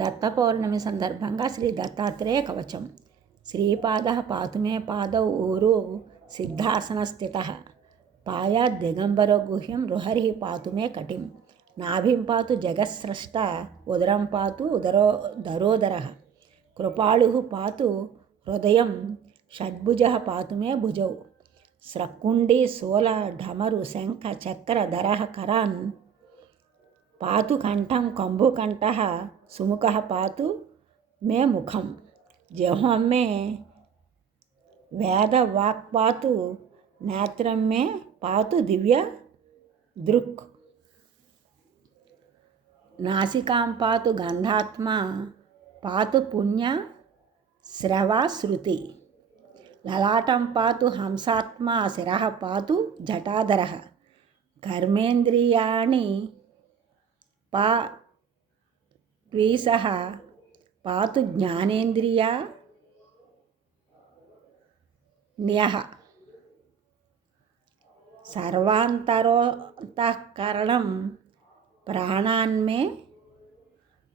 దత్త పౌర్ణమి సందర్భంగా శ్రీ దత్తాత్రేయ కవచం. శ్రీపాద పాతు మే పాదౌ ఊరు సిద్ధాసన స్థిత పాయాద్ దిగంబరో గుహ్యం రుహరి పాతు మే కటిం నాభిం పాతు జగత్స్రష్ట ఉదరం పాతు దరోదర కృపాళు పాతు హృదయం షడ్భుజ పాతు మే భుజౌ స్రక్కుండి శూల ఢమరు శంఖ చక్ర ధర కరాన్ పాతు కంఠం కంభుకంఠ సుముఖ పాతు మే ముఖం జిహ్వం మే వేద వాక్ పాతు నేత్రం మే పాతు దివ్య దృక్ నాసికాం పాతు గంధాత్మ పాతు పుణ్య శ్రవా శృతి లలాటం పాతు హంసాత్మ శిరః పాతు జటాధర కర్మేంద్రియాణి పాత్వీసః పాతు జ్ఞానేంద్రియ న్యః సర్వాంతరోంతఃకరణం ప్రాణాన్మే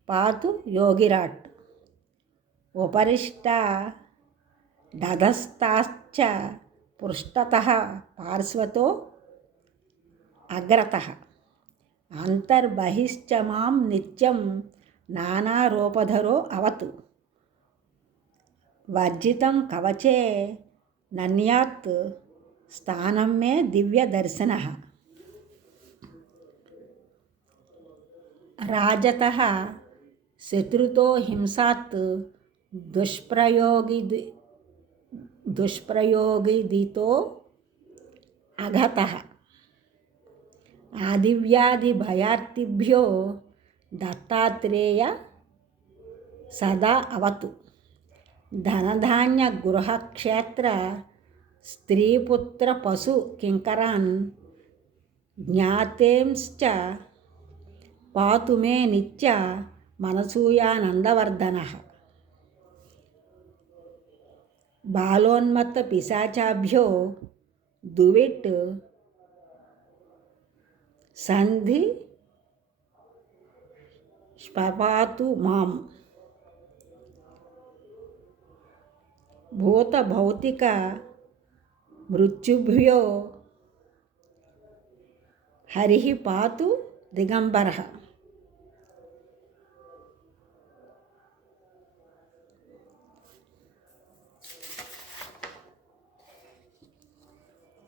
పాతు యోగిరాట్ ఉపరిష్ట దధస్తాశ్చ పృష్ఠతః పార్శ్వతో అగ్రతః అంతర్బహిశ్చ మాం నిత్యం నానారూపధరో అవతు వర్జితం కవచే నన్యాత్ స్థానం మే దివ్య దర్శనః రాజతః శత్రుతో హింసాత్ దుష్ప్రయోగిదితో అఘతః ఆదివ్యాధి భయార్తిభ్యో దత్తాత్రేయ సదా అవతు ధనధాన్య గృహక్షేత్ర స్త్రీపుత్ర పశు కింకరాన్ జ్ఞాతేంశ్చ పాతు మే నిత్య మనసూయానందవర్ధనః బాలోన్మత్త పిశాచాభ్యో దువిట్ సంధి స్పపాతు మాం భూత భౌతిక మృత్యుభ్యో హరి పాతు దిగంబరః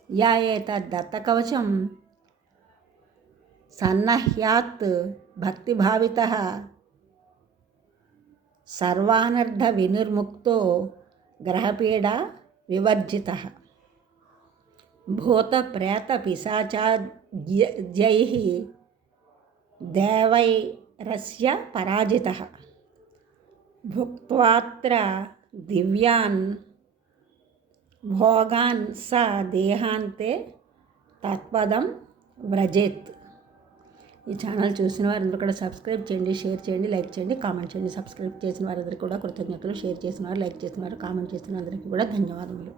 యా ఏతద్దత్తకవచం సన్నహ్యాత్ భక్తిభావితః సర్వానర్థ వినిర్ముక్తో గ్రహపీడా వివర్జితః భూత ప్రేత పిశాచాద్యైః దేవైరస్య పరాజితః భుక్త్వాత్ర దివ్యాన్ భోగాన్ స దేహాంతే తత్పదం వ్రజేత్. ఈ ఛానల్ చూసిన వారందరూ కూడా సబ్స్క్రైబ్ చేయండి, షేర్ చేయండి, లైక్ చేయండి, కామెంట్ చేయండి. సబ్స్క్రైబ్ చేసిన వారందరికీ కూడా కృతజ్ఞతలు. షేర్ చేసిన వారు, లైక్ చేసిన వారు, కామెంట్ చేసిన అందరికీ కూడా ధన్యవాదములు.